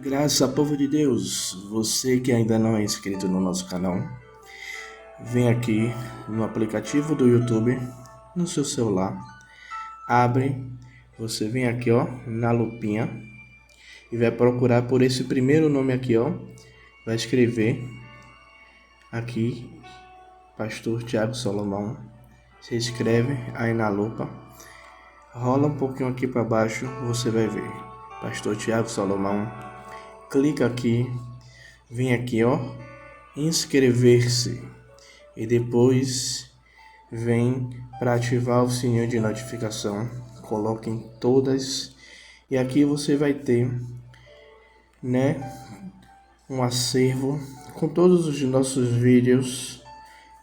Graças povo de Deus, você que ainda não é inscrito no nosso canal, vem aqui no aplicativo do YouTube, no seu celular, abre, você vem aqui ó, na lupinha e vai procurar por esse primeiro nome aqui ó, vai escrever aqui, Pastor Tiago Salomão, se inscreve aí na lupa, rola um pouquinho aqui para baixo, você vai ver, Pastor Tiago Salomão, clica aqui, vem aqui ó, inscrever-se e depois vem para ativar o sininho de notificação, coloque em todas e aqui você vai ter, um acervo com todos os nossos vídeos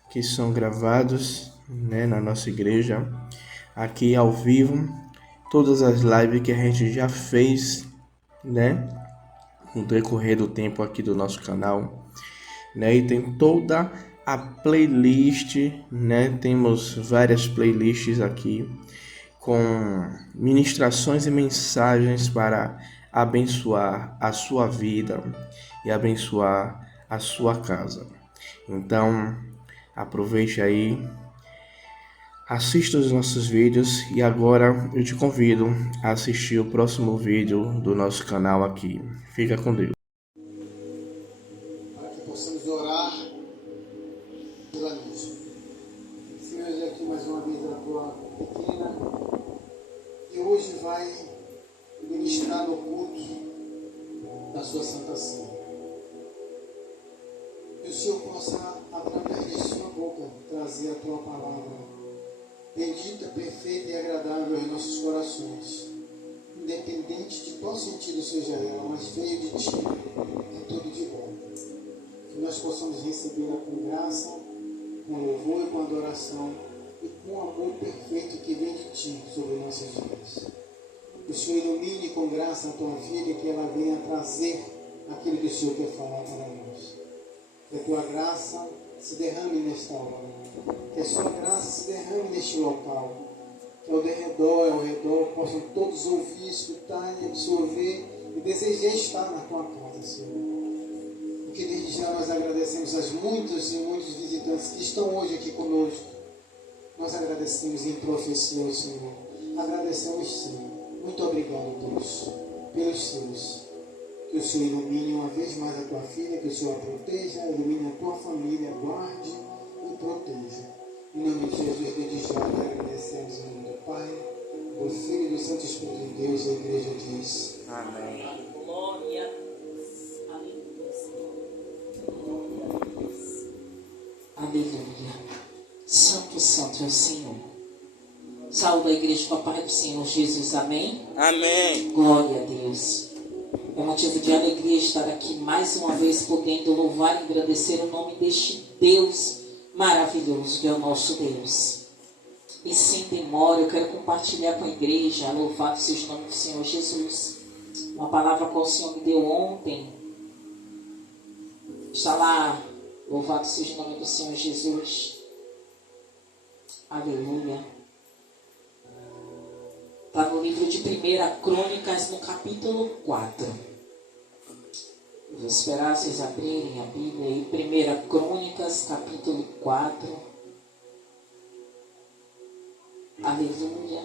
que são gravados, na nossa igreja, aqui ao vivo, todas as lives que a gente já fez, no decorrer do tempo aqui do nosso canal, e tem toda a playlist, temos várias playlists aqui com ministrações e mensagens para abençoar a sua vida e abençoar a sua casa. Então, aproveite aí, assista os nossos vídeos e agora eu te convido a assistir o próximo vídeo do nosso canal aqui. Fica com Deus. Para que possamos orar pela noite. Senhor, aqui mais uma vez a tua pequena e hoje vai ministrar no culto da sua Santa Ceia. Que o Senhor possa, através de sua boca, trazer a tua palavra bendita, perfeita e agradável aos nossos corações. Independente de qual sentido seja ela, mas veio de ti, é tudo de bom. Que nós possamos recebê-la com graça, com louvor e com adoração e com o amor perfeito que vem de ti sobre nossas vidas. Que o Senhor ilumine com graça a tua vida e que ela venha trazer aquilo que o Senhor quer falar para nós. Que a tua graça se derrame nesta hora. Que a sua graça se derrame neste local. Que ao redor possam todos ouvir, escutar e absorver e desejar estar na tua casa, Senhor. E que desde já nós agradecemos as muitos e muitos visitantes que estão hoje aqui conosco. Nós agradecemos em profecia ao Senhor. Agradecemos sim. Muito obrigado, Deus, pelos seus. Que o Senhor ilumine uma vez mais a tua filha, que o Senhor a proteja, ilumine a tua família, guarde e proteja. Em nome de Jesus, desde já agradecemos em nome do Pai, do Filho e do Santo Espírito de Deus, a igreja diz. Amém. Glória a Deus. Aleluia, Senhor. Glória a Deus. Aleluia. Santo, santo é o Senhor. Saúde a igreja com a paz do Senhor Jesus. Amém? Amém. Glória a Deus. É motivo de alegria estar aqui mais uma vez, podendo louvar e agradecer o nome deste Deus maravilhoso, que é o nosso Deus. E sem demora, eu quero compartilhar com a igreja, louvado seja o nome do Senhor Jesus. Uma palavra que o Senhor me deu ontem. Está lá, louvado seja o nome do Senhor Jesus. Aleluia. Está no livro de 1 Crônicas, no capítulo 4. Eu vou esperar vocês abrirem a Bíblia aí. 1 Crônicas, capítulo 4. Aleluia.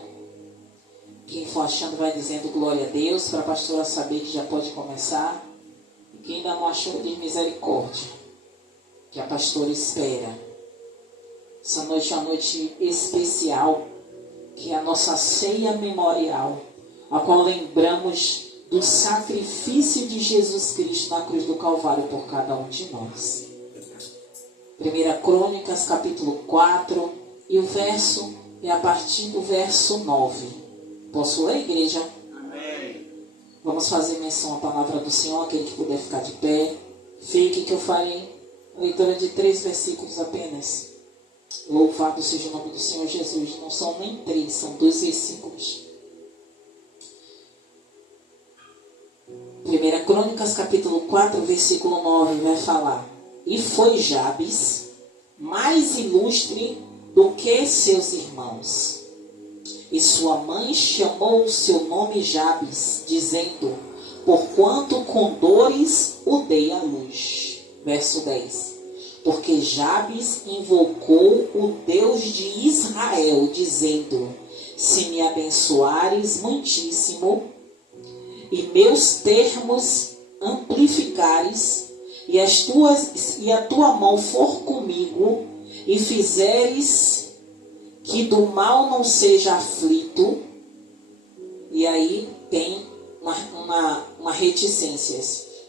Quem for achando vai dizendo glória a Deus, para a pastora saber que já pode começar. E quem ainda não achou, diz misericórdia, que a pastora espera. Essa noite é uma noite especial, que é a nossa ceia memorial, a qual lembramos do sacrifício de Jesus Cristo na cruz do Calvário por cada um de nós. 1 Crônicas, capítulo 4, e o verso é a partir do verso 9. Posso ler, igreja? Amém. Vamos fazer menção à palavra do Senhor, aquele que puder ficar de pé. Fique que eu farei a leitura de 3 versículos apenas. Louvado seja o nome do Senhor Jesus. Não são nem 3, são 2 versículos. 1 Crônicas, capítulo 4, versículo 9, vai falar: E foi Jabes mais ilustre do que seus irmãos. E sua mãe chamou o seu nome Jabes, dizendo: porquanto com dores o dei à luz. Verso 10. Porque Jabes invocou o Deus de Israel, dizendo: se me abençoares muitíssimo, e meus termos amplificares, e a tua mão for comigo, e fizeres que do mal não seja aflito. E aí tem uma reticência.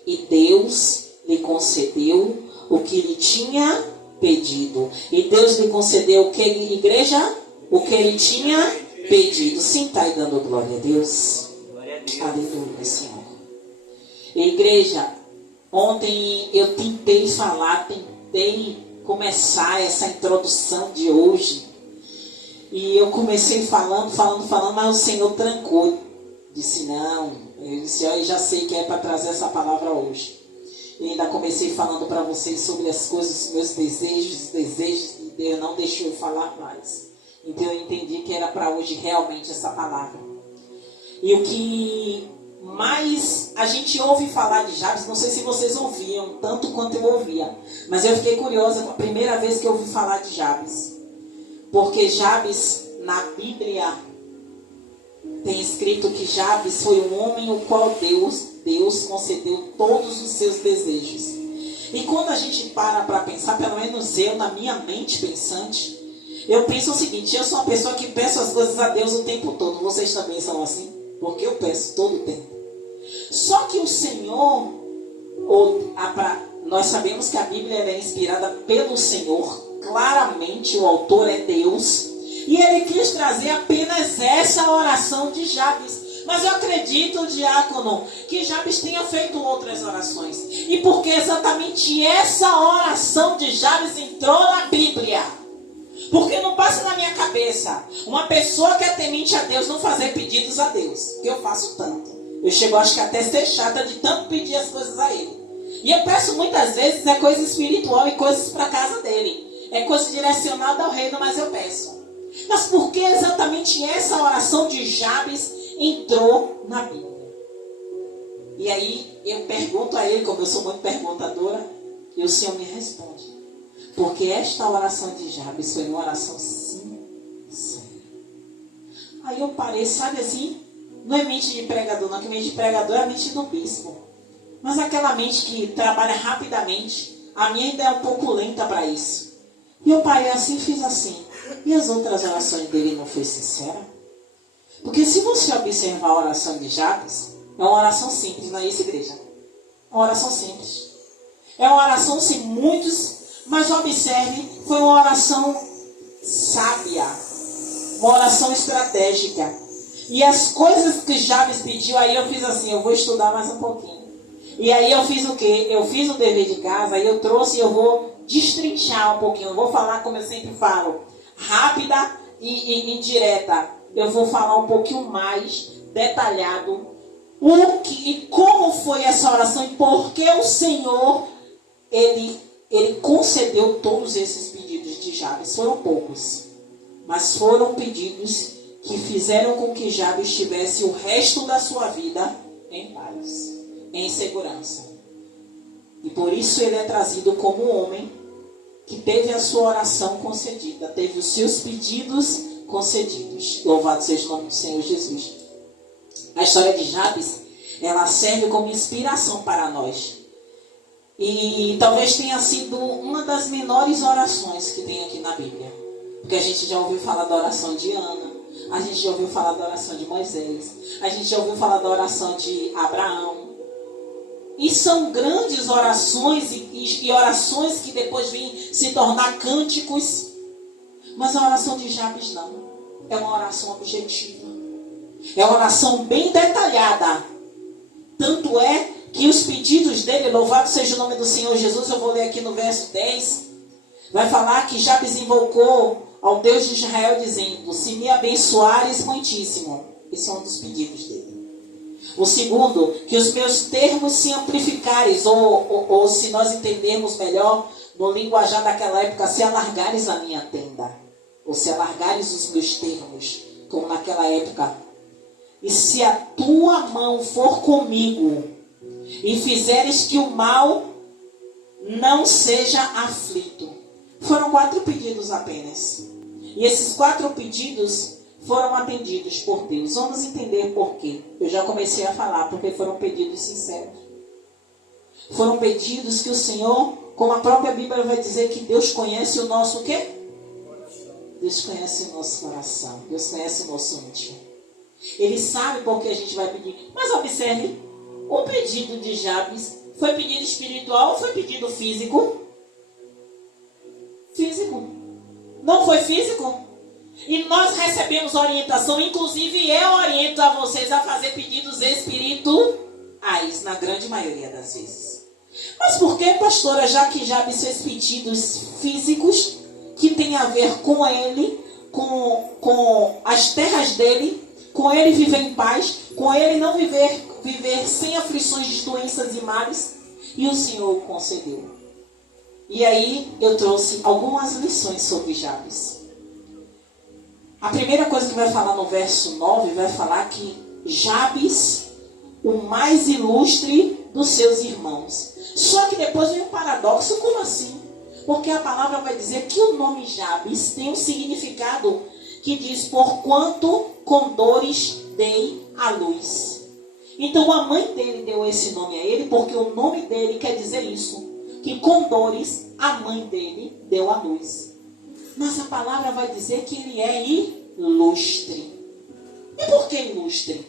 E Deus lhe concedeu o que lhe tinha pedido. E Deus lhe concedeu o que, igreja? O que ele tinha pedido. Sim, está aí dando glória a Deus. Glória a Deus. Aleluia, Senhor. Igreja, ontem eu tentei começar essa introdução de hoje. E eu comecei falando, mas o Senhor trancou. Disse, não. Eu disse, eu já sei que é para trazer essa palavra hoje. E ainda comecei falando para vocês sobre as coisas, meus desejos, e Deus não deixou eu falar mais. Então eu entendi que era para hoje realmente essa palavra. E o que mais a gente ouve falar de Jabes, não sei se vocês ouviam, tanto quanto eu ouvia. Mas eu fiquei curiosa com a primeira vez que eu ouvi falar de Jabes. Porque Jabes, na Bíblia, tem escrito que Jabes foi um homem o qual Deus concedeu todos os seus desejos. E quando a gente para pensar, pelo menos eu, na minha mente pensante, eu penso o seguinte: eu sou uma pessoa que peço as coisas a Deus o tempo todo. Vocês também são assim? Porque eu peço todo o tempo. Só que o Senhor, nós sabemos que a Bíblia é inspirada pelo Senhor. Claramente o autor é Deus. E ele quis trazer apenas essa oração de Jabes. Mas eu acredito, diácono, que Jabes tenha feito outras orações. E porque exatamente essa oração de Jabes entrou na Bíblia. Porque não passa na minha cabeça uma pessoa que é temente a Deus não fazer pedidos a Deus. Que eu faço tanto. Eu chego, acho que até ser chata de tanto pedir as coisas a Ele. E eu peço muitas vezes coisa espiritual e coisas para a casa dele. É coisa direcionada ao reino, mas eu peço. Mas por que exatamente essa oração de Jabes entrou na Bíblia? E aí eu pergunto a ele, como eu sou muito perguntadora, e o Senhor me responde. Porque esta oração de Jabes foi uma oração sincera. Aí eu parei, sabe assim, não é mente de pregador, não, que mente de pregador é a mente do bispo. Mas aquela mente que trabalha rapidamente, a minha ainda é um pouco lenta para isso. E eu parei assim, fiz assim. E as outras orações dele não foi sincera? Porque se você observar a oração de Jabes, é uma oração simples, não é isso, igreja? É uma oração simples. É uma oração sem muitos, mas observe, foi uma oração sábia. Uma oração estratégica. E as coisas que Jabes pediu, aí eu fiz assim, eu vou estudar mais um pouquinho. E aí eu fiz o quê? Eu fiz o dever de casa, aí eu trouxe e eu vou destrinchar um pouquinho. Eu vou falar, como eu sempre falo, rápida e direta. Eu vou falar um pouquinho mais detalhado o que e como foi essa oração e por que o Senhor ele concedeu todos esses pedidos de Jabes. Foram poucos, mas foram pedidos que fizeram com que Jabes tivesse o resto da sua vida em paz, em segurança. E por isso ele é trazido como um homem que teve a sua oração concedida, teve os seus pedidos concedidos. Louvado seja o nome do Senhor Jesus. A história de Jabes, ela serve como inspiração para nós. E talvez tenha sido uma das menores orações que tem aqui na Bíblia. Porque a gente já ouviu falar da oração de Ana, a gente já ouviu falar da oração de Moisés, a gente já ouviu falar da oração de Abraão. E são grandes orações e orações que depois vêm se tornar cânticos. Mas a oração de Jabes não. É uma oração objetiva. É uma oração bem detalhada. Tanto é que os pedidos dele, louvado seja o nome do Senhor Jesus, eu vou ler aqui no verso 10. Vai falar que Jabes invocou ao Deus de Israel dizendo: se me abençoares muitíssimo. Esse é um dos pedidos dele. O segundo, que os meus termos se amplificares, ou se nós entendermos melhor, no linguajar daquela época, se alargares a minha tenda, ou se alargares os meus termos, como naquela época. E se a tua mão for comigo, e fizeres que o mal não seja aflito. Foram 4 pedidos apenas. E esses 4 pedidos foram atendidos por Deus. Vamos entender por quê. Eu já comecei a falar, porque foram pedidos sinceros. Foram pedidos que o Senhor, como a própria Bíblia vai dizer, que Deus conhece o nosso quê? Deus conhece o nosso coração. Deus conhece o nosso íntimo. Ele sabe por que a gente vai pedir. Mas observe, o pedido de Jabes foi pedido espiritual ou foi pedido físico? Físico. Não foi físico? E nós recebemos orientação, inclusive eu oriento a vocês a fazer pedidos espirituais, na grande maioria das vezes. Mas por que, pastora, já que Jabes fez pedidos físicos, que tem a ver com ele, com as terras dele, com ele viver em paz, com ele não viver sem aflições de doenças e males, e o Senhor o concedeu? E aí eu trouxe algumas lições sobre Jabes. A primeira coisa que vai falar no verso 9, vai falar que Jabes, o mais ilustre dos seus irmãos. Só que depois vem um paradoxo, como assim? Porque a palavra vai dizer que o nome Jabes tem um significado que diz: porquanto com dores dei à luz. Então a mãe dele deu esse nome a ele, porque o nome dele quer dizer isso, que com dores a mãe dele deu à luz. Mas a palavra vai dizer que ele é ilustre. E por que ilustre?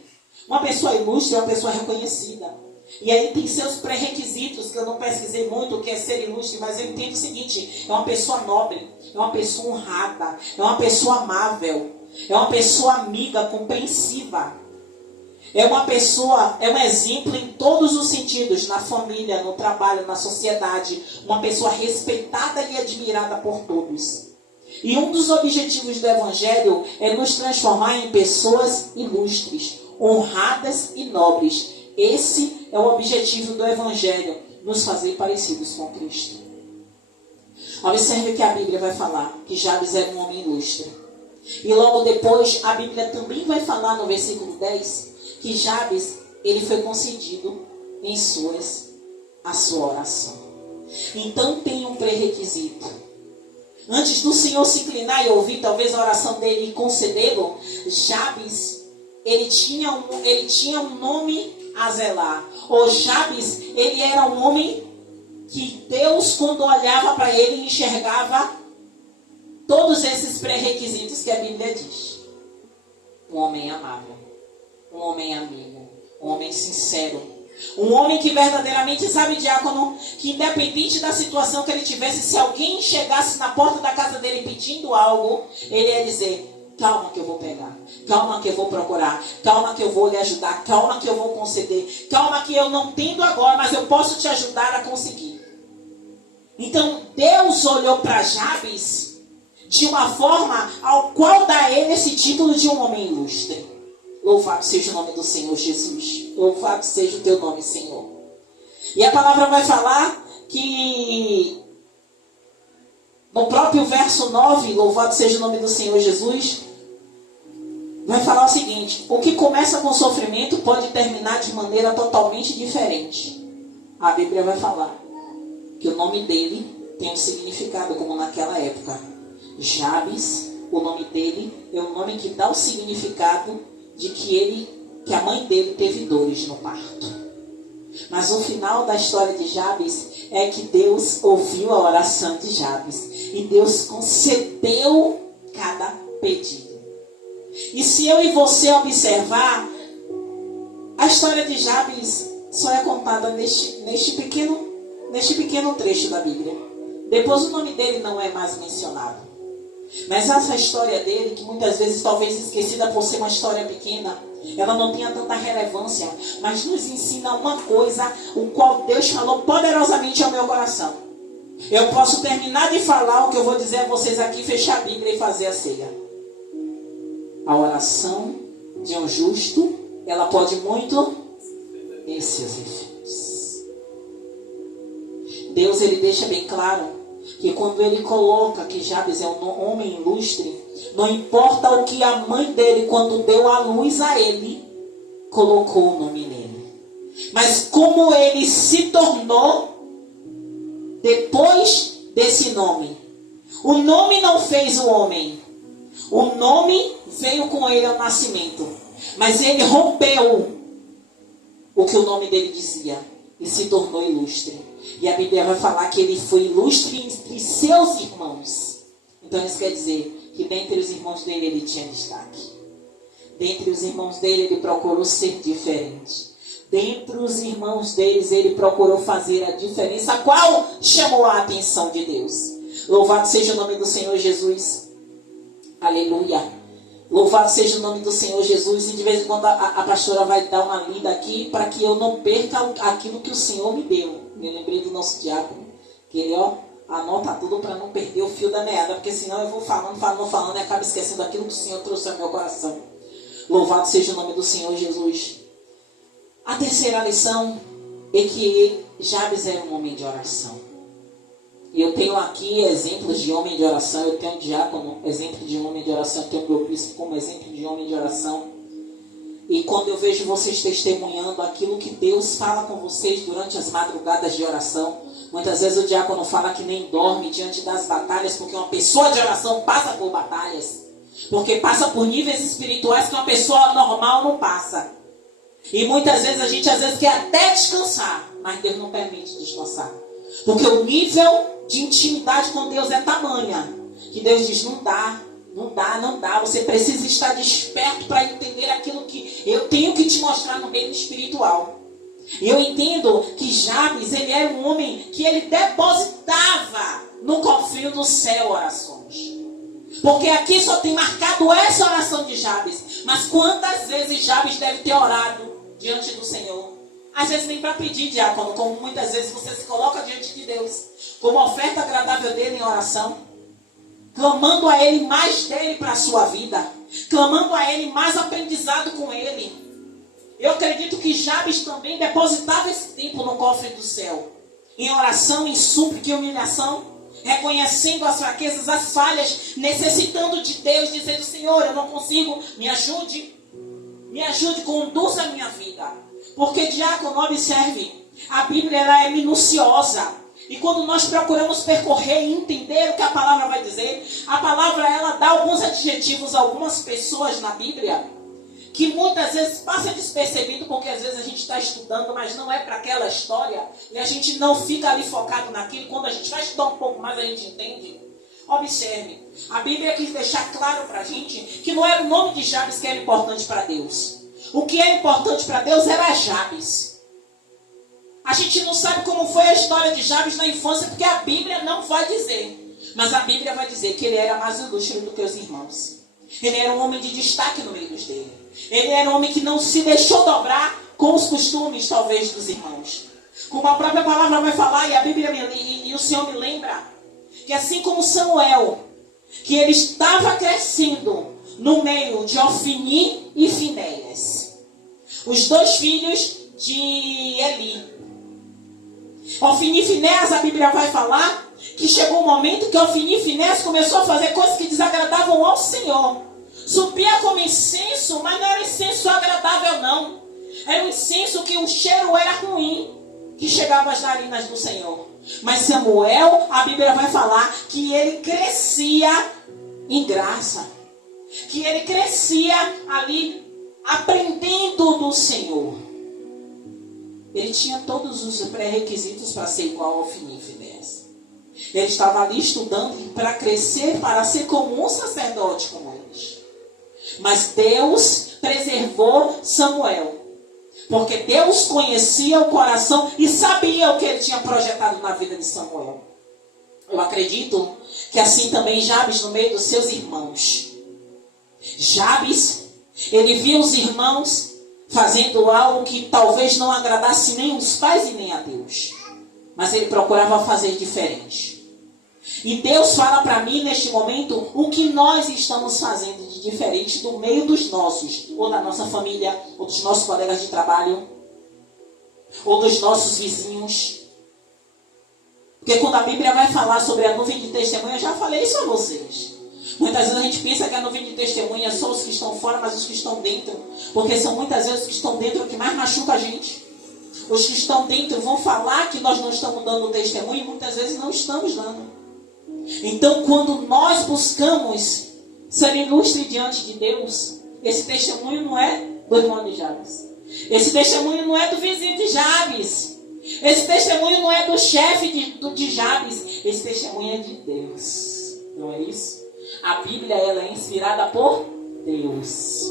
Uma pessoa ilustre é uma pessoa reconhecida. E aí tem seus pré-requisitos, que eu não pesquisei muito o que é ser ilustre, mas eu entendo o seguinte: é uma pessoa nobre, é uma pessoa honrada, é uma pessoa amável, é uma pessoa amiga, compreensiva. É uma pessoa, é um exemplo em todos os sentidos, na família, no trabalho, na sociedade. Uma pessoa respeitada e admirada por todos. E um dos objetivos do Evangelho é nos transformar em pessoas ilustres, honradas e nobres. Esse é o objetivo do Evangelho, nos fazer parecidos com Cristo. Observe que a Bíblia vai falar que Jabes era um homem ilustre. E logo depois, a Bíblia também vai falar no versículo 10, que Jabes, ele foi concedido em a sua oração. Então tem um pré-requisito. Antes do Senhor se inclinar e ouvir talvez a oração dele e concedê-lo, Jabes, ele tinha um nome a zelar. Ou Jabes, ele era um homem que Deus, quando olhava para ele, enxergava todos esses pré-requisitos que a Bíblia diz. Um homem amável, um homem amigo, um homem sincero, um homem que verdadeiramente, sabe, diácono, que independente da situação que ele tivesse, se alguém chegasse na porta da casa dele pedindo algo, ele ia dizer: calma que eu vou pegar, calma que eu vou procurar, calma que eu vou lhe ajudar, calma que eu vou conceder, calma que eu não tendo agora, mas eu posso te ajudar a conseguir. Então Deus olhou para Jabes de uma forma ao qual dá a ele esse título de um homem ilustre. Louvado seja o nome do Senhor Jesus. Louvado seja o teu nome, Senhor. E a palavra vai falar que no próprio verso 9, louvado seja o nome do Senhor Jesus, vai falar o seguinte: o que começa com sofrimento pode terminar de maneira totalmente diferente. A Bíblia vai falar que o nome dele tem um significado, como naquela época. Jabes, o nome dele é o nome que dá o significado de que a mãe dele teve dores no parto. Mas o final da história de Jabes é que Deus ouviu a oração de Jabes e Deus concedeu cada pedido. E se eu e você observar, a história de Jabes só é contada neste pequeno trecho da Bíblia. Depois o nome dele não é mais mencionado. Mas essa história dele, que muitas vezes talvez esquecida por ser uma história pequena, ela não tenha tanta relevância, mas nos ensina uma coisa, o qual Deus falou poderosamente ao meu coração. Eu posso terminar de falar o que eu vou dizer a vocês aqui, fechar a Bíblia e fazer a ceia. A oração de um justo, ela pode muito em seus efeitos. Deus, ele deixa bem claro que quando ele coloca que Jabes é um homem ilustre, não importa o que a mãe dele, quando deu a luz a ele, colocou o nome nele. Mas como ele se tornou depois desse nome. O nome não fez o homem. O nome veio com ele ao nascimento. Mas ele rompeu o que o nome dele dizia e se tornou ilustre. E a Bíblia vai falar que ele foi ilustre entre seus irmãos. Então isso quer dizer que dentre os irmãos dele ele tinha destaque. Dentre os irmãos dele ele procurou ser diferente. Dentre os irmãos deles ele procurou fazer a diferença. A qual chamou a atenção de Deus. Louvado seja o nome do Senhor Jesus. Aleluia. Louvado seja o nome do Senhor Jesus. E de vez em quando a pastora vai dar uma lida aqui para que eu não perca aquilo que o Senhor me deu. Me lembrei do nosso diácono, que ele anota tudo para não perder o fio da meada, porque senão eu vou falando e acabo esquecendo aquilo que o Senhor trouxe ao meu coração. Louvado seja o nome do Senhor Jesus. A terceira lição é que Jabes era um homem de oração. E eu tenho aqui exemplos de homem de oração. Eu tenho o diácono, exemplo de homem de oração. Eu tenho o meu bispo como exemplo de homem de oração. E quando eu vejo vocês testemunhando aquilo que Deus fala com vocês durante as madrugadas de oração, muitas vezes o diácono fala que nem dorme diante das batalhas, porque uma pessoa de oração passa por batalhas. Porque passa por níveis espirituais que uma pessoa normal não passa. E muitas vezes a gente quer até descansar, mas Deus não permite descansar. Porque o nível de intimidade com Deus é tamanha, que Deus diz, não dá. Você precisa estar desperto para entender aquilo que eu tenho que te mostrar no reino espiritual. E eu entendo que Jabes, ele era um homem que ele depositava no cofrinho do céu orações. Porque aqui só tem marcado essa oração de Jabes. Mas quantas vezes Jabes deve ter orado diante do Senhor? Às vezes nem para pedir, diácono, como muitas vezes você se coloca diante de Deus, como oferta agradável dele em oração. Clamando a Ele mais dele para a sua vida. Clamando a Ele mais aprendizado com Ele. Eu acredito que Jabes também depositava esse tempo no cofre do céu. Em oração, em súplica e humilhação. Reconhecendo as fraquezas, as falhas. Necessitando de Deus. Dizendo, Senhor, eu não consigo. Me ajude. Me ajude, conduza a minha vida. Porque, diácono, observe. A Bíblia ela é minuciosa. E quando nós procuramos percorrer e entender o que a palavra vai dizer, a palavra ela dá alguns adjetivos a algumas pessoas na Bíblia, que muitas vezes passa despercebido, porque às vezes a gente está estudando, mas não é para aquela história, e a gente não fica ali focado naquilo. Quando a gente vai estudar um pouco mais, a gente entende. Observe, a Bíblia quis deixar claro para a gente que não era o nome de Jabes que era importante para Deus. O que era importante para Deus era Jabes. A gente não sabe como foi a história de Jabes na infância, porque a Bíblia não vai dizer. Mas a Bíblia vai dizer que ele era mais ilustre do que os irmãos. Ele era um homem de destaque no meio dele. Ele era um homem que não se deixou dobrar com os costumes, talvez, dos irmãos. Como a própria palavra vai falar, e a Bíblia e o Senhor me lembra, que assim como Samuel, que ele estava crescendo no meio de Ofni e Finéias, os dois filhos de Eli. Ofni e Finéias, a Bíblia vai falar que chegou um momento que Ofni e Finéias começou a fazer coisas que desagradavam ao Senhor. Subia como incenso, mas não era incenso agradável não. Era um incenso que o cheiro era ruim, que chegava às narinas do Senhor. Mas Samuel, a Bíblia vai falar que ele crescia em graça. Que ele crescia ali aprendendo do Senhor. Ele tinha todos os pré-requisitos para ser igual ao Ofni e Finéias. Ele estava ali estudando para crescer, para ser como um sacerdote como eles. Mas Deus preservou Samuel. Porque Deus conhecia o coração e sabia o que ele tinha projetado na vida de Samuel. Eu acredito que assim também Jabes no meio dos seus irmãos. Jabes, ele via os irmãos fazendo algo que talvez não agradasse nem os pais e nem a Deus. Mas ele procurava fazer diferente. E Deus fala para mim neste momento o que nós estamos fazendo de diferente do meio dos nossos, ou da nossa família, ou dos nossos colegas de trabalho, ou dos nossos vizinhos. Porque quando a Bíblia vai falar sobre a nuvem de testemunha, eu já falei isso a vocês. Muitas vezes a gente pensa que a nuvem de testemunha é só os que estão fora, mas os que estão dentro. Porque são muitas vezes os que estão dentro que mais machuca a gente. Os que estão dentro vão falar que nós não estamos dando testemunho e muitas vezes não estamos dando. Então, quando nós buscamos ser ilustre diante de Deus, esse testemunho não é do irmão de Jabes. Esse testemunho não é do vizinho de Jabes. Esse testemunho não é do chefe de Jabes. Esse testemunho é de Deus. Não é isso? A Bíblia, ela é inspirada por Deus.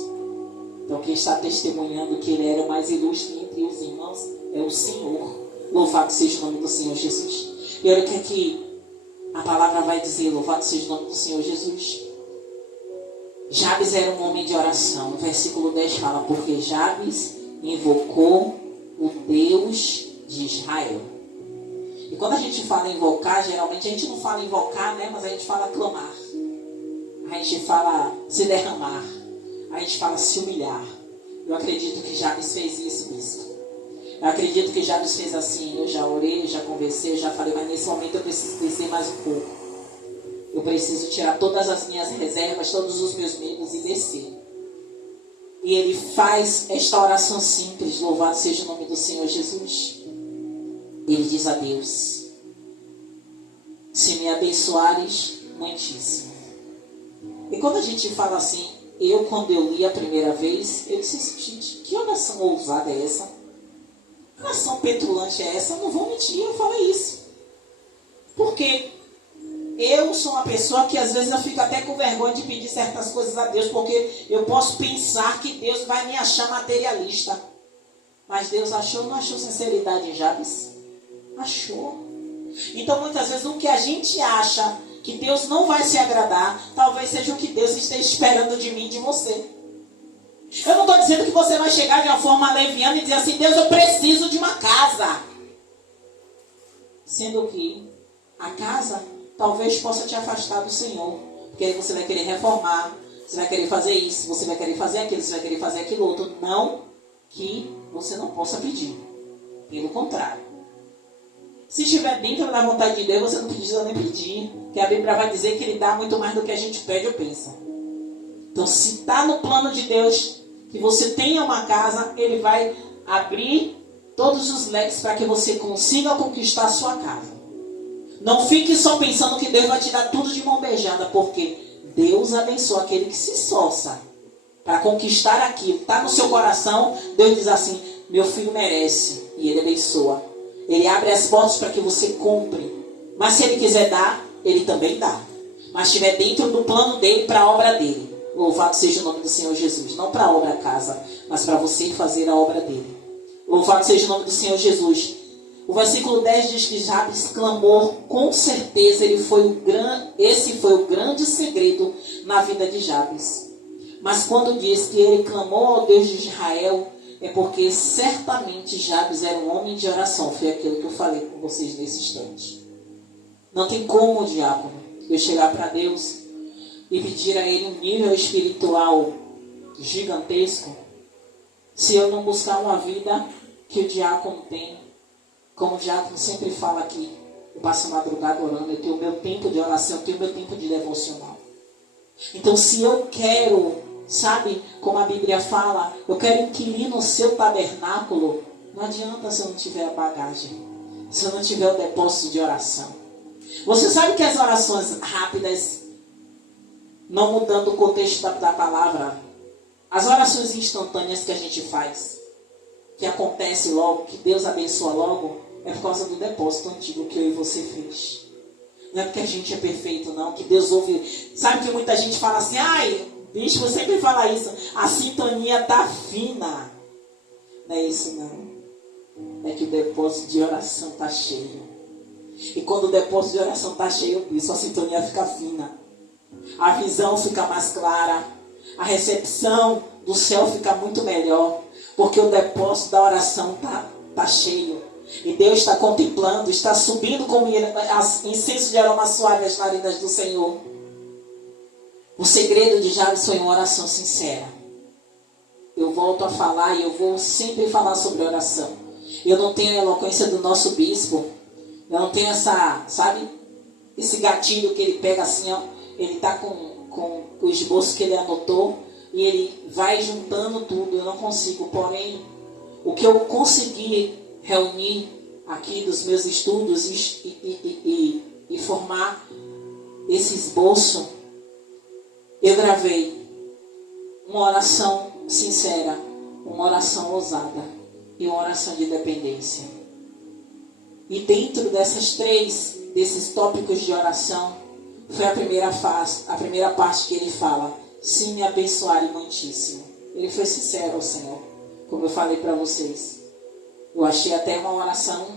Então quem está testemunhando que ele era o mais ilustre entre os irmãos é o Senhor. Louvado seja o nome do Senhor Jesus. E olha o que aqui a palavra vai dizer. Louvado seja o nome do Senhor Jesus. Jabes era um homem de oração. O versículo 10 fala: porque Jabes invocou o Deus de Israel. E quando a gente fala invocar, geralmente a gente não fala invocar, né? Mas a gente fala clamar. A gente fala se derramar. A gente fala se humilhar. Eu acredito que Jabes fez isso mesmo. Eu acredito que Jabes fez assim: eu já orei, eu já conversei, eu já falei, mas nesse momento eu preciso descer mais um pouco. Eu preciso tirar todas as minhas reservas, todos os meus medos e descer. E ele faz esta oração simples. Louvado seja o nome do Senhor Jesus. Ele diz a Deus: se me abençoares muitíssimo. E quando a gente fala assim, quando eu li a primeira vez, eu disse: gente, que oração ousada é essa? Que oração petulante é essa? Eu não vou mentir, eu falei isso. Porque eu sou uma pessoa que às vezes eu fico até com vergonha de pedir certas coisas a Deus, porque eu posso pensar que Deus vai me achar materialista. Mas Deus achou, não achou sinceridade em Jabes? Achou. Então muitas vezes o que a gente acha que Deus não vai se agradar, talvez seja o que Deus esteja esperando de mim e de você. Eu não estou dizendo que você vai chegar de uma forma leviana e dizer assim: Deus, eu preciso de uma casa. Sendo que a casa talvez possa te afastar do Senhor. Porque aí você vai querer reformar, você vai querer fazer isso, você vai querer fazer aquilo, você vai querer fazer aquilo outro. Não que você não possa pedir. Pelo contrário. Se estiver dentro da vontade de Deus, você não precisa nem pedir. Porque a Bíblia vai dizer que Ele dá muito mais do que a gente pede ou pensa. Então, se está no plano de Deus que você tenha uma casa, Ele vai abrir todos os leques para que você consiga conquistar a sua casa. Não fique só pensando que Deus vai te dar tudo de mão beijada, porque Deus abençoa aquele que se esforça para conquistar aquilo. Está no seu coração, Deus diz assim: meu filho merece, e Ele abençoa. Ele abre as portas para que você compre. Mas se Ele quiser dar, Ele também dá. Mas estiver dentro do plano dEle, para a obra dEle. Louvado seja o nome do Senhor Jesus. Não para a obra casa, mas para você fazer a obra dEle. Louvado seja o nome do Senhor Jesus. O versículo 10 diz que Jabes clamou, com certeza esse foi o grande segredo na vida de Jabes. Mas quando diz que ele clamou ao Deus de Israel, é porque certamente Jabes era um homem de oração. Foi aquilo que eu falei com vocês nesse instante. Não tem como, diácono, eu chegar para Deus e pedir a Ele um nível espiritual gigantesco, se eu não buscar uma vida que o diácono tem. Como o diácono sempre fala aqui, eu passo a madrugada orando, eu tenho o meu tempo de oração, eu tenho o meu tempo de devocional. Então, se eu quero, sabe, como a Bíblia fala, eu quero inquirir no seu tabernáculo, não adianta se eu não tiver a bagagem, se eu não tiver o depósito de oração. Você sabe que as orações rápidas, não mudando o contexto da palavra, as orações instantâneas que a gente faz, que acontece logo, que Deus abençoa logo, é por causa do depósito antigo que eu e você fez. Não é porque a gente é perfeito, não, que Deus ouve. Sabe que muita gente fala assim: ai, bicho, sempre fala isso, a sintonia tá fina. Não é isso, não. É que o depósito de oração tá cheio. E quando o depósito de oração tá cheio, bicho, a sintonia fica fina. A visão fica mais clara. A recepção do céu fica muito melhor. Porque o depósito da oração tá cheio. E Deus está contemplando, está subindo como incenso de aroma suave às narinas do Senhor. O segredo de Jabes foi uma oração sincera. Eu volto a falar e eu vou sempre falar sobre oração. Eu não tenho a eloquência do nosso bispo. Eu não tenho essa, sabe, esse gatilho que ele pega assim, ó. Ele está com o esboço que ele anotou e ele vai juntando tudo. Eu não consigo, porém, o que eu consegui reunir aqui dos meus estudos e formar esse esboço, eu gravei uma oração sincera, uma oração ousada e uma oração de dependência. E dentro desses tópicos de oração, foi a primeira parte que ele fala: se me abençoarem muitíssimo. Ele foi sincero ao Senhor, como eu falei para vocês. Eu achei até uma oração,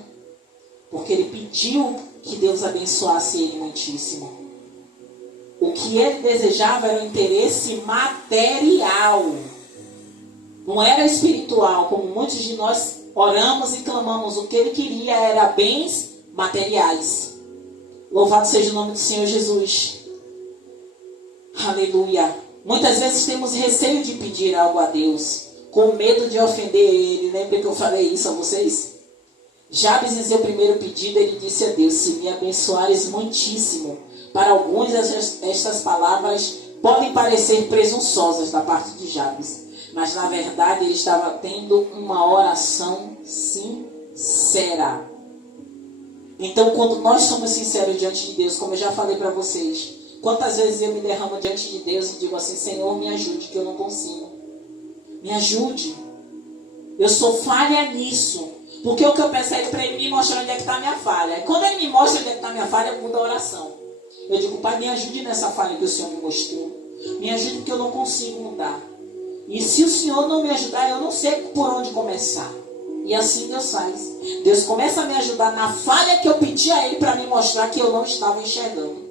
porque ele pediu que Deus abençoasse ele muitíssimo. O que ele desejava era o interesse material. Não era espiritual, como muitos de nós oramos e clamamos. O que ele queria era bens materiais. Louvado seja o nome do Senhor Jesus. Aleluia. Muitas vezes temos receio de pedir algo a Deus, com medo de ofender Ele. Lembra que eu falei isso a vocês? Jabes, em seu primeiro pedido, ele disse a Deus: se me abençoares muitíssimo. Para alguns, estas palavras podem parecer presunçosas da parte de Jabes, mas na verdade ele estava tendo uma oração sincera. Então, quando nós somos sinceros diante de Deus, como eu já falei para vocês, quantas vezes eu me derramo diante de Deus e digo assim: Senhor, me ajude, que eu não consigo. Me ajude. Eu sou falha nisso. Porque o que eu peço é para Ele me mostrar onde é que está a minha falha. E quando Ele me mostra onde é que está a minha falha, eu mudo a oração. Eu digo: Pai, me ajude nessa falha que o Senhor me mostrou. Me ajude, porque eu não consigo mudar. E se o Senhor não me ajudar, eu não sei por onde começar. E assim Deus faz. Deus começa a me ajudar na falha que eu pedi a Ele para me mostrar que eu não estava enxergando.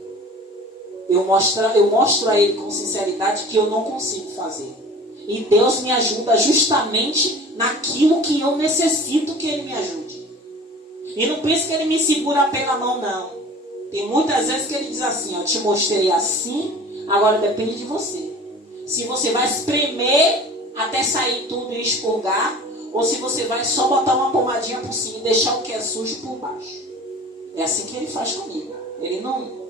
Eu mostro a Ele com sinceridade que eu não consigo fazer. E Deus me ajuda justamente naquilo que eu necessito que Ele me ajude. E não pense que Ele me segura pela mão, não. Tem muitas vezes que Ele diz assim: eu te mostrei assim, agora depende de você. Se você vai espremer até sair tudo e expurgar, ou se você vai só botar uma pomadinha por cima e deixar o que é sujo por baixo. É assim que Ele faz comigo. Ele não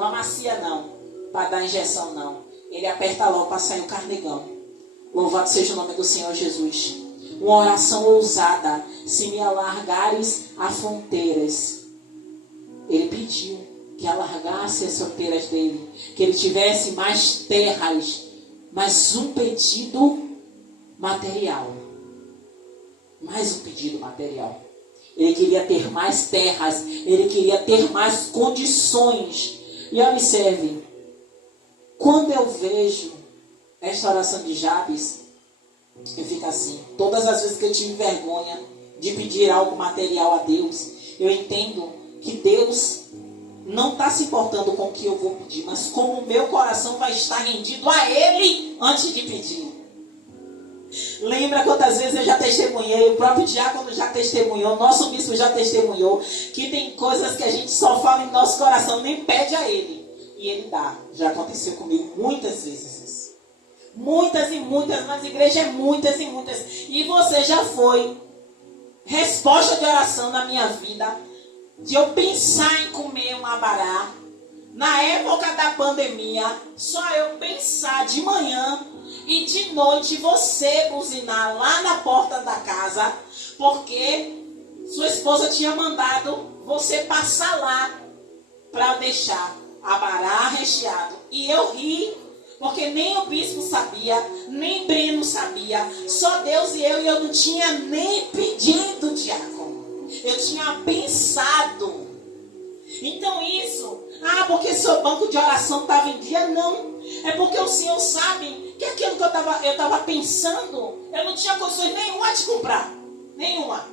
amacia não, para dar injeção não. Ele aperta logo para sair o carnegão. Louvado seja o nome do Senhor Jesus. Uma oração ousada: se me alargares as fronteiras. Ele pediu que alargasse as fronteiras dele, que ele tivesse mais terras, mas um pedido material. Mais um pedido material. Ele queria ter mais terras, ele queria ter mais condições. E observe, quando eu vejo esta oração de Jabes, eu fico assim: todas as vezes que eu tive vergonha de pedir algo material a Deus, eu entendo que Deus não está se importando com o que eu vou pedir, mas como o meu coração vai estar rendido a Ele antes de pedir. Lembra quantas vezes eu já testemunhei, o próprio diácono já testemunhou, nosso bispo já testemunhou, que tem coisas que a gente só fala em nosso coração, nem pede a Ele, e Ele dá. Já aconteceu comigo muitas vezes isso. Muitas e muitas, nas igrejas muitas e muitas. E você já foi resposta de oração na minha vida, de eu pensar em comer um abará. Na época da pandemia, só eu pensar de manhã e de noite você buzinar lá na porta da casa, porque sua esposa tinha mandado você passar lá para deixar abará recheado. E eu ri, porque nem o bispo sabia, nem Breno sabia, só Deus e eu não tinha nem pedido, diácono. Eu tinha pensado. Então isso, porque seu banco de oração estava em dia? Não. É porque o Senhor sabe que aquilo que eu estava pensando, eu não tinha condições nenhuma de comprar. Nenhuma.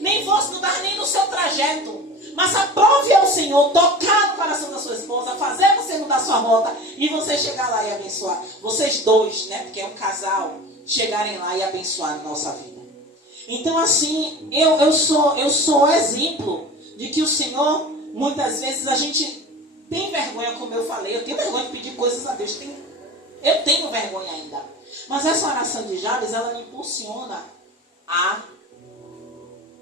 Nem fosse, não dar nem no seu trajeto. Mas aprove ao Senhor tocar no coração da sua esposa, fazer você mudar sua rota e você chegar lá e abençoar. Vocês dois, né? Porque é um casal, chegarem lá e abençoar a nossa vida. Então assim, eu sou exemplo de que o Senhor, muitas vezes a gente tem vergonha, como eu falei. Eu tenho vergonha de pedir coisas a Deus. Eu tenho vergonha ainda. Mas essa oração de Jabes, ela me impulsiona a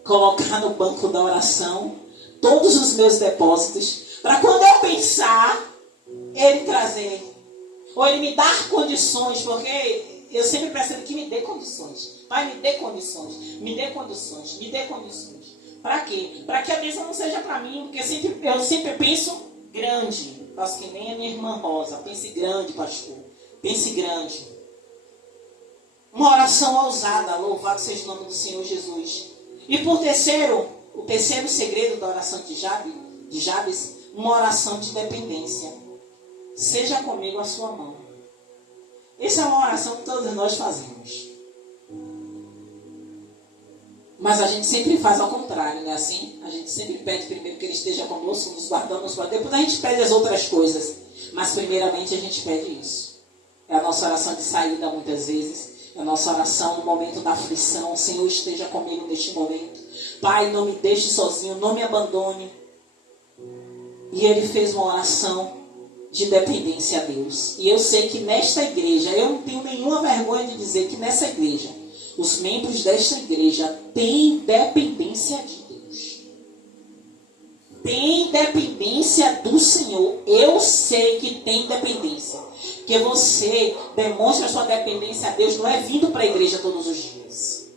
colocar no banco da oração todos os meus depósitos, para quando eu pensar, Ele trazer, ou Ele me dar condições, porque eu sempre peço Ele que me dê condições. Pai, me dê condições, me dê condições, me dê condições. Para quê? Para que a bênção não seja para mim, porque eu sempre penso grande. Faço que nem a minha irmã Rosa. Pense grande, pastor. Pense grande. Uma oração ousada. Louvado seja o nome do Senhor Jesus. E por terceiro, o terceiro segredo da oração de Jabes, uma oração de dependência. Seja comigo a sua mão. Essa é uma oração que todos nós fazemos. Mas a gente sempre faz ao contrário, não é assim? A gente sempre pede primeiro que Ele esteja conosco, nos guardando, depois a gente pede as outras coisas. Mas primeiramente a gente pede isso. É a nossa oração de saída muitas vezes. É a nossa oração no momento da aflição. Senhor, esteja comigo neste momento. Pai, não me deixe sozinho, não me abandone. E ele fez uma oração de dependência a Deus. E eu sei que nesta igreja, eu não tenho nenhuma vergonha de dizer que nessa igreja, os membros desta igreja têm dependência de Deus. Tem dependência do Senhor. Eu sei que tem dependência. Que você demonstra a sua dependência a Deus, não é vindo para a igreja todos os dias.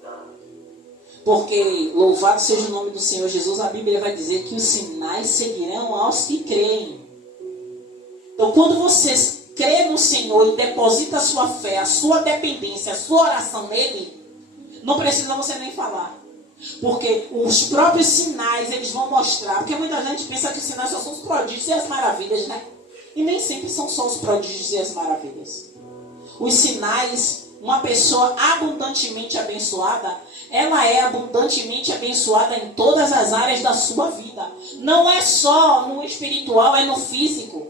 Porque, louvado seja o nome do Senhor Jesus, a Bíblia vai dizer que os sinais seguirão aos que creem. Então, quando você crê no Senhor e deposita a sua fé, a sua dependência, a sua oração nele, não precisa você nem falar. Porque os próprios sinais, eles vão mostrar. Porque muita gente pensa que os sinais só são os prodígios e as maravilhas, né? E nem sempre são só os prodígios e as maravilhas. Os sinais, uma pessoa abundantemente abençoada, ela é abundantemente abençoada em todas as áreas da sua vida. Não é só no espiritual, é no físico.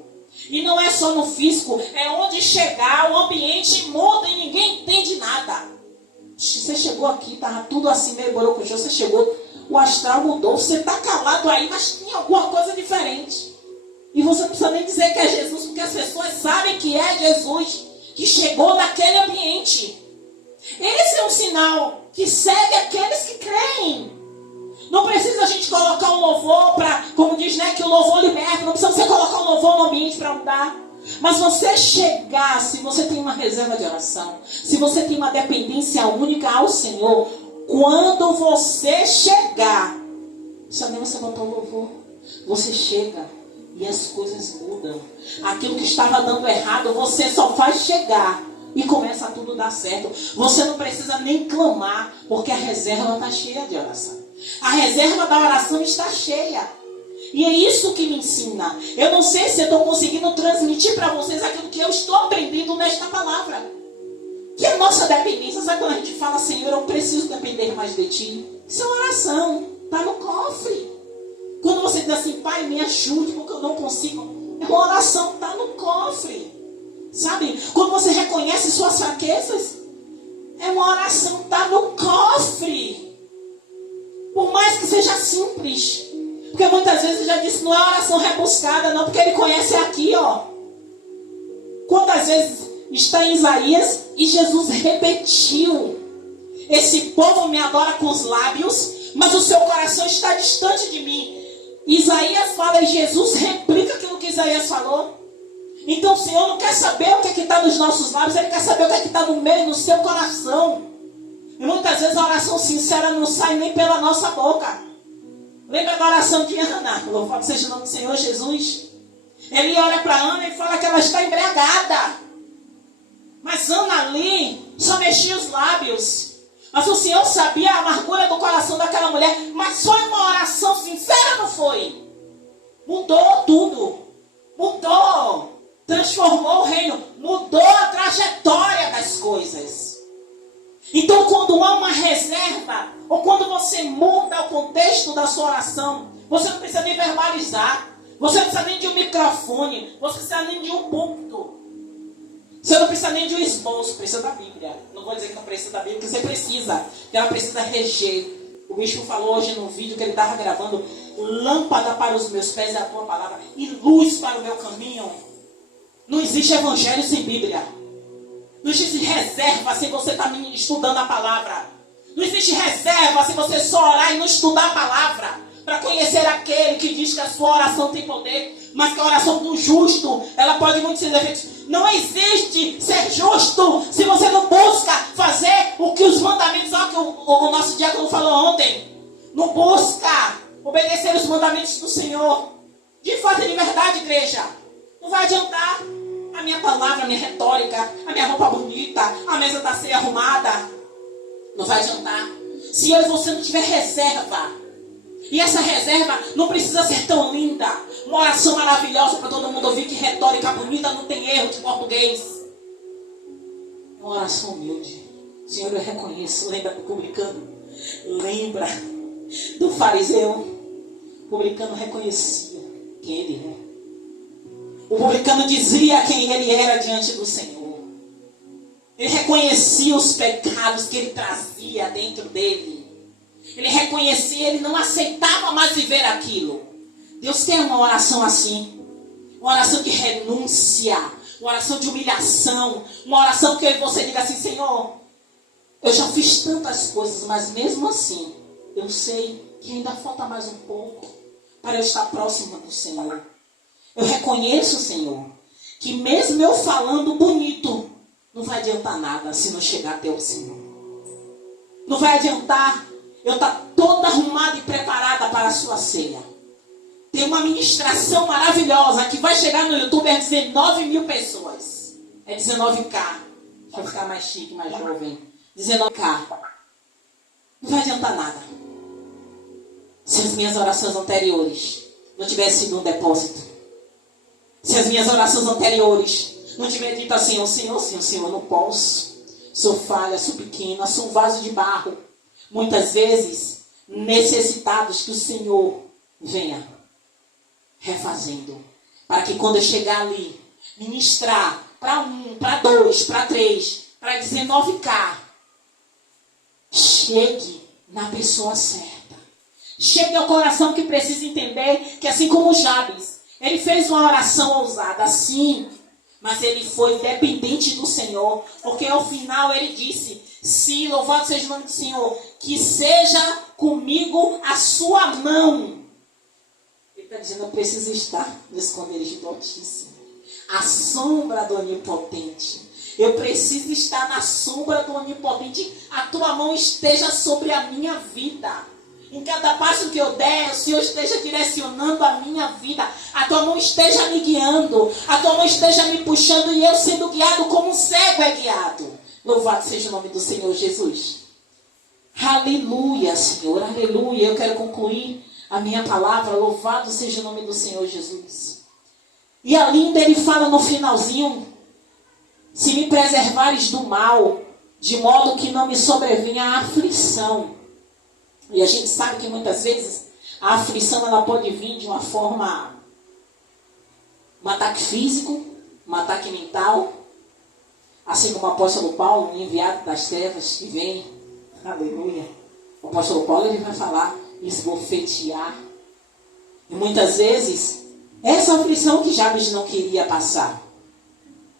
E não é só no físico, é onde chegar, o ambiente muda e ninguém entende nada. Você chegou aqui, estava tudo assim meio borocochô, você chegou, o astral mudou, você está calado aí, mas tem alguma coisa diferente. E você não precisa nem dizer que é Jesus, porque as pessoas sabem que é Jesus, que chegou naquele ambiente. Esse é um sinal que segue aqueles que creem. Não precisa a gente colocar um louvor para, como diz, né, que o louvor liberta, não precisa você colocar um louvor no ambiente para mudar. Mas você chegar, se você tem uma reserva de oração, se você tem uma dependência única ao Senhor, quando você chegar, só nem você botar o louvor, você chega e as coisas mudam. Aquilo que estava dando errado, você só faz chegar e começa a tudo dar certo. Você não precisa nem clamar, porque a reserva está cheia de oração. A reserva da oração está cheia. E é isso que me ensina. Eu não sei se eu estou conseguindo transmitir para vocês aquilo que eu estou aprendendo nesta palavra. Que a nossa dependência, sabe quando a gente fala, Senhor, eu preciso depender mais de Ti? Isso é uma oração, está no cofre. Quando você diz assim, Pai, me ajude porque eu não consigo, é uma oração, está no cofre. Sabe? Quando você reconhece suas fraquezas, é uma oração, está no cofre. Por mais que seja simples. Porque muitas vezes eu já disse, não é oração rebuscada, não, porque ele conhece aqui, ó. Quantas vezes está em Isaías e Jesus repetiu: esse povo me adora com os lábios, mas o seu coração está distante de mim. Isaías fala e Jesus replica aquilo que Isaías falou. Então o Senhor não quer saber o que está nos nossos lábios, Ele quer saber o que está no meio, no seu coração. E muitas vezes a oração sincera não sai nem pela nossa boca. Lembra da oração de Ana? Louvado seja o nome do Senhor Jesus. Ele olha para Ana e fala que ela está embriagada. Mas Ana ali só mexia os lábios. Mas o Senhor sabia a amargura do coração daquela mulher. Mas foi uma oração sincera, não foi? Mudou tudo. Mudou. Transformou o reino. Mudou a trajetória das coisas. Então, quando há uma reserva, ou quando você muda o contexto da sua oração, você não precisa nem verbalizar, você não precisa nem de um microfone, você não precisa nem de um púlpito, você não precisa nem de um esboço, precisa da Bíblia. Não vou dizer que não precisa da Bíblia, porque você precisa, porque ela precisa reger. O bispo falou hoje no vídeo que ele estava gravando: lâmpada para os meus pés é a tua palavra e luz para o meu caminho. Não existe evangelho sem Bíblia. Não existe reserva se você está estudando a palavra. Não existe reserva se você só orar e não estudar a palavra. Para conhecer aquele que diz que a sua oração tem poder, mas que a oração do justo, ela pode muito ser defeito. Não existe ser justo se você não busca fazer o que os mandamentos, que o nosso diácono falou ontem. Não busca obedecer os mandamentos do Senhor. De fato e de verdade, igreja. Não vai adiantar a minha palavra, a minha retórica, a minha roupa bonita, a mesa da ceia arrumada. Não vai adiantar. Se eu e você não tiver reserva. E essa reserva não precisa ser tão linda. Uma oração maravilhosa para todo mundo ouvir, que retórica bonita, não tem erro de português. É uma oração humilde. Senhor, eu reconheço. Lembra do publicano? Lembra do fariseu? O publicano reconhecia quem ele é. O publicano dizia quem ele era diante do Senhor. Ele reconhecia os pecados que ele trazia dentro dele. Ele reconhecia, ele não aceitava mais viver aquilo. Deus quer uma oração assim. Uma oração de renúncia. Uma oração de humilhação. Uma oração que você diga assim: Senhor, eu já fiz tantas coisas, mas mesmo assim, eu sei que ainda falta mais um pouco para eu estar próximo do Senhor. Eu reconheço, Senhor, que mesmo eu falando bonito, não vai adiantar nada se não chegar até o Senhor. Não vai adiantar eu estar toda arrumada e preparada para a sua ceia. Tem uma ministração maravilhosa que vai chegar no YouTube, é 19 mil pessoas. É 19K. Deixa eu ficar mais chique, mais jovem. 19K. Não vai adiantar nada se as minhas orações anteriores não tivessem sido um depósito. Se as minhas orações anteriores não tivessem dito assim: oh, Senhor, sim, Senhor, eu não posso. Sou falha, sou pequena, sou um vaso de barro. Muitas vezes necessitados que o Senhor venha refazendo. Para que quando eu chegar ali, ministrar para 1, para 2, para 3, para 19K, chegue na pessoa certa. Chegue ao coração que precisa entender que, assim como Jabes, ele fez uma oração ousada, sim, mas ele foi dependente do Senhor, porque ao final ele disse: se louvado seja o nome do Senhor, que seja comigo a sua mão. Ele está dizendo: eu preciso estar no esconderijo do Altíssimo, a sombra do Onipotente. Eu preciso estar na sombra do Onipotente. A tua mão esteja sobre a minha vida. Em cada passo que eu der, o Senhor esteja direcionando a minha vida. A tua mão esteja me guiando. A tua mão esteja me puxando e eu sendo guiado como um cego é guiado. Louvado seja o nome do Senhor Jesus. Aleluia, Senhor, aleluia. Eu quero concluir a minha palavra. Louvado seja o nome do Senhor Jesus. E ainda ele fala no finalzinho: se me preservares do mal, de modo que não me sobrevenha a aflição. E a gente sabe que muitas vezes a aflição ela pode vir de uma forma, um ataque físico, um ataque mental, assim como o apóstolo Paulo, um enviado das trevas que vem, aleluia. O apóstolo Paulo ele vai falar, esbofetear. E muitas vezes, essa aflição que Jabes não queria passar,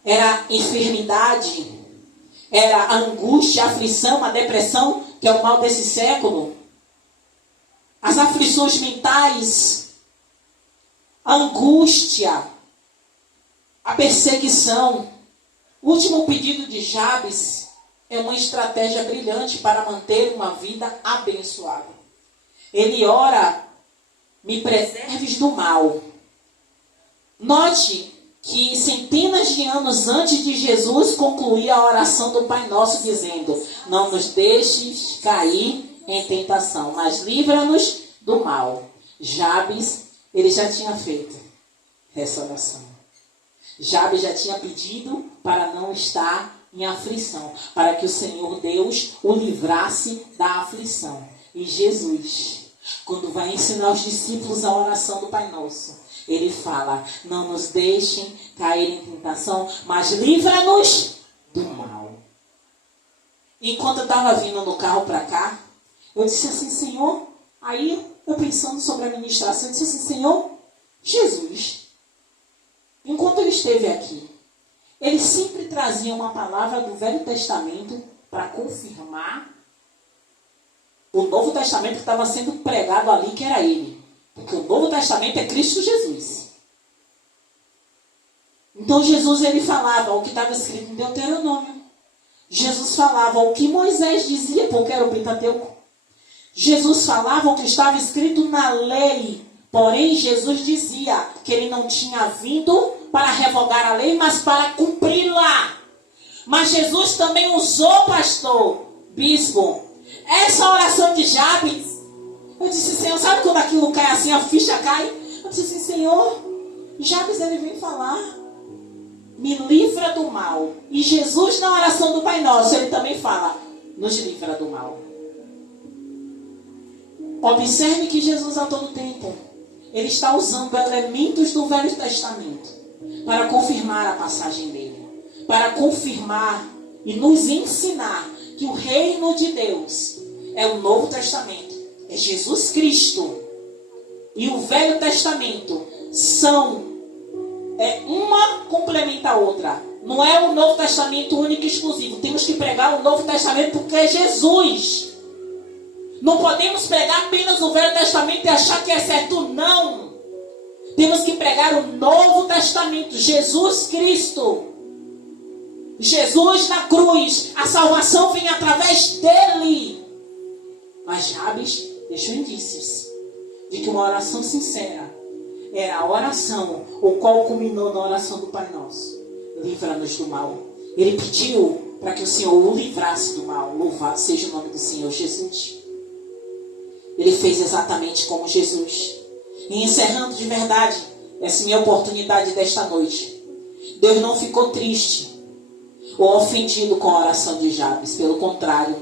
era enfermidade, era a angústia, a aflição, a depressão, que é o mal desse século. As aflições mentais, a angústia, a perseguição. O último pedido de Jabes é uma estratégia brilhante para manter uma vida abençoada. Ele ora: me preserves do mal. Note que centenas de anos antes de Jesus concluía a oração do Pai Nosso dizendo: não nos deixes cair em tentação, mas livra-nos do mal. Jabes, ele já tinha feito essa oração. Jabes já tinha pedido para não estar em aflição, para que o Senhor Deus o livrasse da aflição. E Jesus, quando vai ensinar os discípulos a oração do Pai Nosso, ele fala: não nos deixem cair em tentação, mas livra-nos do mal. Enquanto eu estava vindo no carro para cá, eu disse assim: Senhor, aí eu pensando sobre a ministração, eu disse assim: Senhor, Jesus, enquanto ele esteve aqui, ele sempre trazia uma palavra do Velho Testamento para confirmar o Novo Testamento que estava sendo pregado ali, que era ele. Porque o Novo Testamento é Cristo Jesus. Então Então Jesus ele falava o que estava escrito em Deuteronômio. Jesus falava o que Moisés dizia, porque era o Pentateuco. Jesus falava o que estava escrito na lei. Porém, Jesus dizia que ele não tinha vindo para revogar a lei, mas para cumpri-la. Mas Jesus também usou, pastor, bispo, essa oração de Jabes. Eu disse, Senhor, sabe quando aquilo cai assim, a ficha cai? Eu disse, Senhor, Jabes ele vem falar, me livra do mal. E Jesus na oração do Pai Nosso, ele também fala, nos livra do mal. Observe que Jesus a todo tempo, ele está usando elementos do Velho Testamento para confirmar a passagem dele. Para confirmar e nos ensinar que o reino de Deus é o Novo Testamento. É Jesus Cristo. E o Velho Testamento uma complementa a outra. Não é o Novo Testamento único e exclusivo. Temos que pregar o Novo Testamento porque é Jesus. Não podemos pregar apenas o Velho Testamento e achar que é certo. Não. Temos que pregar o Novo Testamento. Jesus Cristo. Jesus na cruz. A salvação vem através dele. Mas Jabes deixou indícios de que uma oração sincera era a oração, o qual culminou na oração do Pai Nosso. Livra-nos do mal. Ele pediu para que o Senhor o livrasse do mal. Louvado seja o nome do Senhor Jesus. Ele fez exatamente como Jesus. E encerrando de verdade essa minha oportunidade desta noite, Deus não ficou triste ou ofendido com a oração de Jabes. Pelo contrário,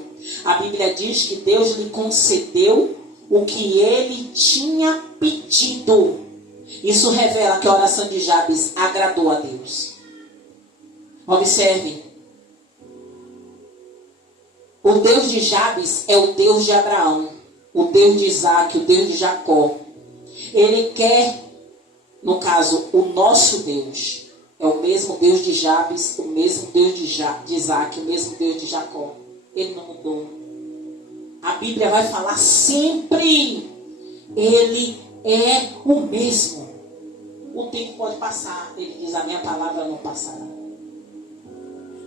a Bíblia diz que Deus lhe concedeu o que ele tinha pedido. Isso revela que a oração de Jabes agradou a Deus. Observe. O Deus de Jabes é o Deus de Abraão, o Deus de Isaac, o Deus de Jacó. Ele quer, no caso, o nosso Deus. É o mesmo Deus de Jabes, o mesmo Deus de Isaac, o mesmo Deus de Jacó. Ele não mudou. A Bíblia vai falar sempre. Ele é o mesmo. O tempo pode passar. Ele diz, a minha palavra não passará.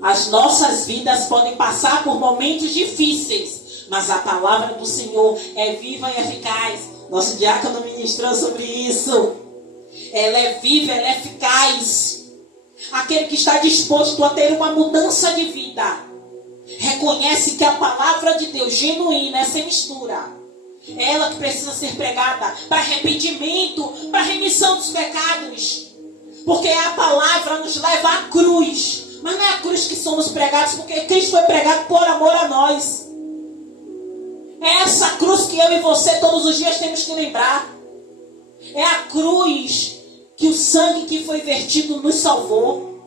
As nossas vidas podem passar por momentos difíceis, mas a palavra do Senhor é viva e eficaz. Nosso diácono ministrou sobre isso. Ela é viva, ela é eficaz. Aquele que está disposto a ter uma mudança de vida reconhece que a palavra de Deus genuína é sem mistura. É ela que precisa ser pregada para arrependimento, para remissão dos pecados. Porque a palavra nos leva à cruz. Mas não é a cruz que somos pregados, porque Cristo foi pregado por amor a nós. É essa cruz que eu e você todos os dias temos que lembrar. É a cruz que o sangue que foi vertido nos salvou,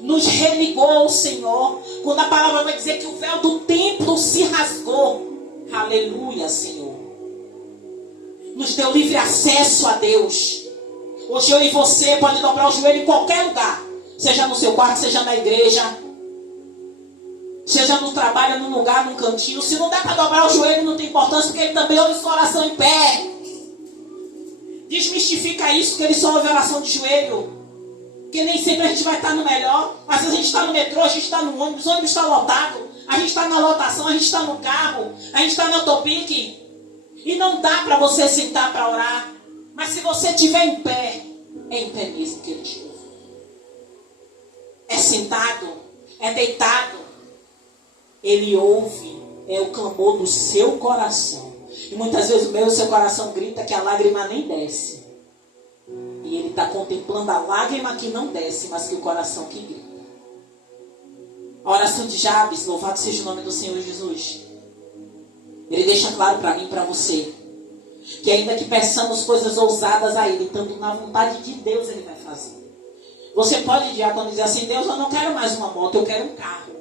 nos religou ao Senhor. Quando a palavra vai dizer que o véu do templo se rasgou, aleluia, Senhor, nos deu livre acesso a Deus. Hoje eu e você pode dobrar o joelho em qualquer lugar, seja no seu quarto, seja na igreja, seja no trabalho, num lugar, num cantinho. Se não der para dobrar o joelho, não tem importância, porque ele também ouve sua oração em pé. Desmistifica isso, que ele só ouve oração de joelho. Porque nem sempre a gente vai estar no melhor. Às vezes a gente está no metrô, a gente está no ônibus, o ônibus está lotado, a gente está na lotação, a gente está no carro, a gente está no autopique. E não dá para você sentar para orar. Mas se você estiver em pé, é em pé mesmo que ele te ouve. É sentado, é deitado. Ele ouve, é o clamor do seu coração. E muitas vezes o seu coração grita que a lágrima nem desce. E ele está contemplando a lágrima que não desce, mas que o coração que grita. A oração de Jabes, louvado seja o nome do Senhor Jesus. Ele deixa claro para mim e para você, que ainda que peçamos coisas ousadas a Ele, tanto na vontade de Deus Ele vai fazer. Você pode, diácono, dizer assim, Deus, eu não quero mais uma moto, eu quero um carro.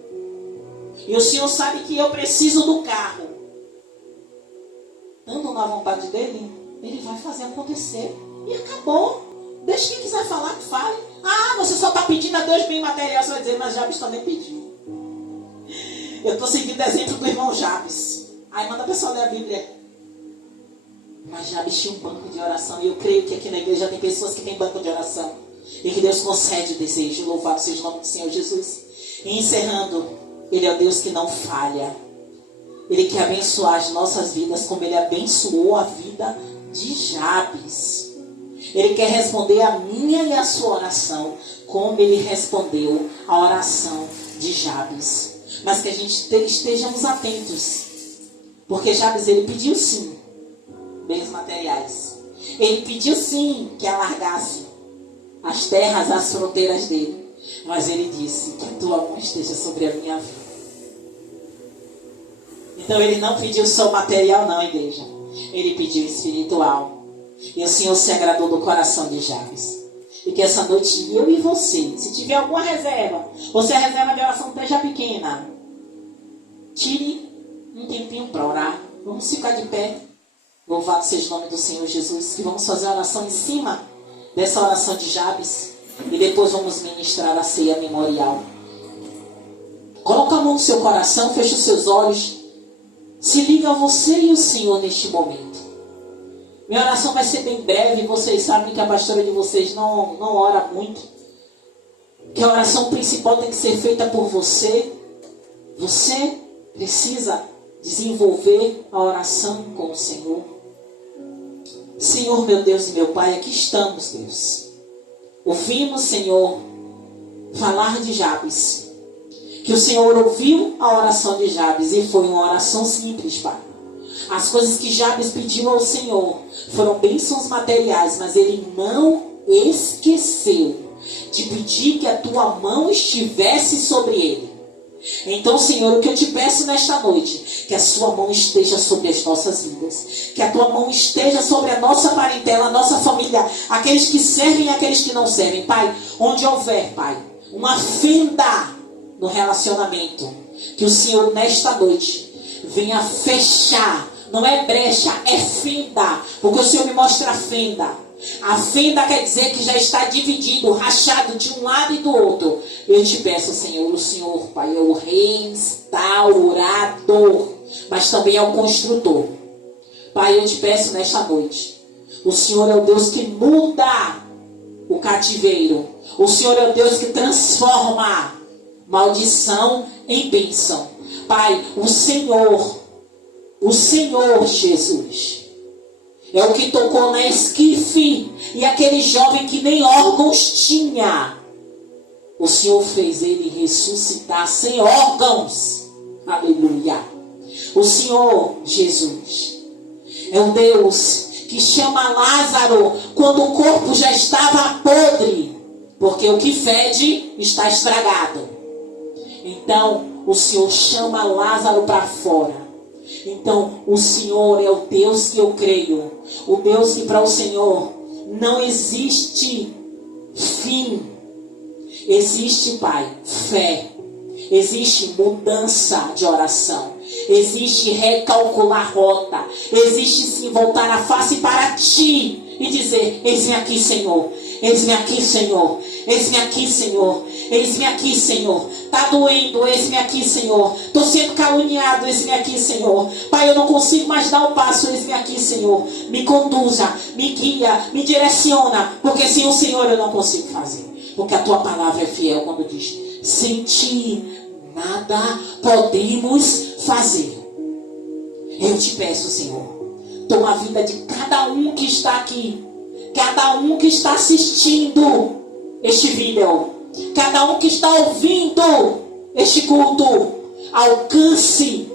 E o Senhor sabe que eu preciso do carro. Andando na vontade dele, ele vai fazer acontecer. E acabou. Deixa quem quiser falar que fale. Ah, você só está pedindo a Deus bem material. Você vai dizer, mas Jabes também pediu. Eu estou seguindo o exemplo do irmão Jabes. Aí manda a pessoa ler a Bíblia. Mas Jabes tinha um banco de oração. E eu creio que aqui na igreja tem pessoas que têm banco de oração. E que Deus concede o desejo. Louvado seja o nome do Senhor Jesus. E encerrando, Ele é o Deus que não falha. Ele quer abençoar as nossas vidas como Ele abençoou a vida de Jabes. Ele quer responder a minha e a sua oração como Ele respondeu a oração de Jabes. Mas que a gente estejamos atentos. Porque Jabes, ele pediu sim bens materiais. Ele pediu sim que alargasse as terras, as fronteiras dele. Mas ele disse que a tua mão esteja sobre a minha vida. Então ele não pediu só material não, igreja. Ele pediu espiritual. E o Senhor se agradou do coração de Jabes. E que essa noite eu e você, se tiver alguma reserva, ou se a reserva de oração esteja pequena, tire um tempinho para orar. Vamos ficar de pé. Louvado seja o nome do Senhor Jesus. Que vamos fazer a oração em cima dessa oração de Jabes. E depois vamos ministrar a ceia memorial. Coloca a mão no seu coração, feche os seus olhos. Se liga a você e o Senhor neste momento. Minha oração vai ser bem breve. Vocês sabem que a pastora de vocês não ora muito. Que a oração principal tem que ser feita por você. Você precisa desenvolver a oração com o Senhor. Senhor, meu Deus e meu Pai, aqui estamos, Deus. Ouvimos, Senhor, falar de Jabes. Que o Senhor ouviu a oração de Jabes e foi uma oração simples, Pai. As coisas que Jabes pediu ao Senhor foram bênçãos materiais, mas ele não esqueceu de pedir que a tua mão estivesse sobre ele. Então, Senhor, o que eu te peço nesta noite, que a sua mão esteja sobre as nossas vidas, que a tua mão esteja sobre a nossa parentela, a nossa família, aqueles que servem e aqueles que não servem, Pai, onde houver, Pai, uma fenda no relacionamento, que o Senhor nesta noite venha fechar, não é brecha, é fenda, porque o Senhor me mostra a fenda. A fenda quer dizer que já está dividido, rachado de um lado e do outro. Eu te peço, Senhor, o Senhor, Pai, é o restaurador, mas também é o construtor. Pai, eu te peço nesta noite, o Senhor é o Deus que muda o cativeiro. O Senhor é o Deus que transforma maldição em bênção. Pai, o Senhor Jesus, é o que tocou na esquife e aquele jovem que nem órgãos tinha. O Senhor fez ele ressuscitar sem órgãos. Aleluia. O Senhor Jesus é um Deus que chama Lázaro quando o corpo já estava podre, porque o que fede está estragado. Então o Senhor chama Lázaro para fora. Então o Senhor é o Deus que eu creio, o Deus que para o Senhor não existe fim. Existe, Pai, fé. Existe mudança de oração. Existe recalcular rota. Existe sim voltar a face para Ti e dizer: eis-me aqui, Senhor. Eis-me aqui, Senhor. Eis-me aqui, Senhor. Eis-me aqui, Senhor. Está doendo, eis-me aqui, Senhor. Estou sendo caluniado, eis-me aqui, Senhor. Pai, eu não consigo mais dar o passo, eis-me aqui, Senhor. Me conduza, me guia, me direciona, porque sem o Senhor eu não consigo fazer. Porque a Tua palavra é fiel quando diz: sem Ti nada podemos fazer. Eu te peço, Senhor, toma a vida de cada um que está aqui, cada um que está assistindo este vídeo, cada um que está ouvindo este culto. Alcance,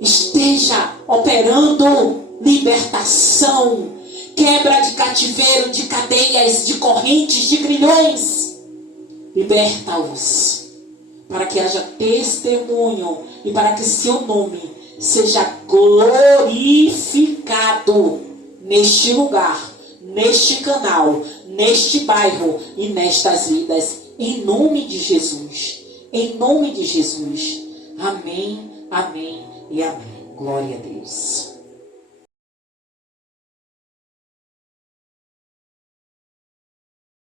esteja operando libertação, quebra de cativeiro, de cadeias, de correntes, de grilhões. Liberta-os, para que haja testemunho e para que seu nome seja glorificado neste lugar, neste canal, neste bairro e nestas vidas, em nome de Jesus. Em nome de Jesus. Amém, amém e amém. Glória a Deus.